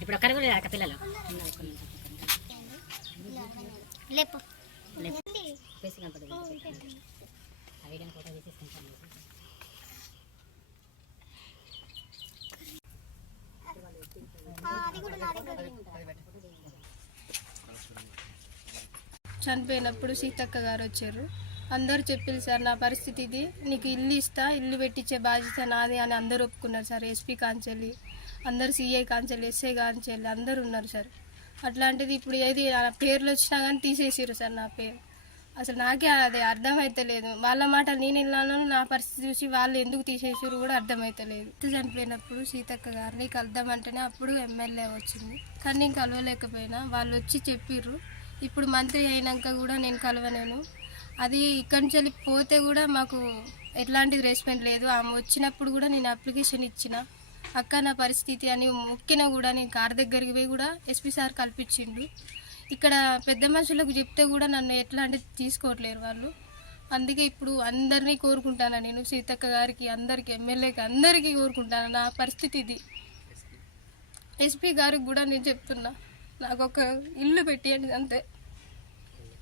ఇప్పుడు ఒక్కరు కూడా అక్క పిల్లలు లేపు ఫోటో తీసేసుకుంటాను. చనిపోయినప్పుడు సీతక్క గారు వచ్చారు. అందరూ చెప్పారు సార్ నా పరిస్థితి ఇది, నీకు ఇల్లు ఇస్తా, ఇల్లు పెట్టించే బాధ్యత నాది అని అందరూ ఒప్పుకున్నారు సార్. ఎస్పీ కాంచెల్లి అందరు, సిఐ కాంచెల్లి, ఎస్ఐ కాంచెల్లి అందరూ ఉన్నారు సార్. అట్లాంటిది ఇప్పుడు ఏది పేర్లు వచ్చినా కానీ తీసేసారు సార్ నా పేరు. అసలు నాకే అది అర్థమైతలేదు. వాళ్ళ మాట నేను వెళ్ళాను, నా పరిస్థితి చూసి వాళ్ళు ఎందుకు తీసేసారు కూడా అర్థమైతలేదు. చనిపోయినప్పుడు సీతక్క గారిని కలుద్దామంటేనే అప్పుడు ఎమ్మెల్యే వచ్చింది, కానీ నేను కలవలేకపోయినా. వాళ్ళు వచ్చి చెప్పిర్రు. ఇప్పుడు మంత్రి అయినాక కూడా నేను కలవలేను. అది ఇక్కడి నుంచి వెళ్ళి పోతే కూడా మాకు ఎట్లాంటి రెస్పాన్స్ లేదు. ఆమె వచ్చినప్పుడు కూడా నేను అప్లికేషన్ ఇచ్చిన, అక్క నా పరిస్థితి అని మొక్కినా కూడా నేను కార్ దగ్గరికి పోయి కూడా ఎస్పీ సార్ కల్పించిండు. ఇక్కడ పెద్ద మనుషులకు చెప్తే కూడా నన్ను ఎట్లాంటిది తీసుకోవట్లేరు వాళ్ళు. అందుకే ఇప్పుడు అందరినీ కోరుకుంటాను నేను, సీతక్క గారికి, అందరికి, ఎమ్మెల్యేకి, అందరికీ కోరుకుంటాను. నా పరిస్థితి ఇది. ఎస్పీ గారికి కూడా నేను చెప్తున్నా, నాకు ఒక ఇల్లు పెట్టియండి అంతే.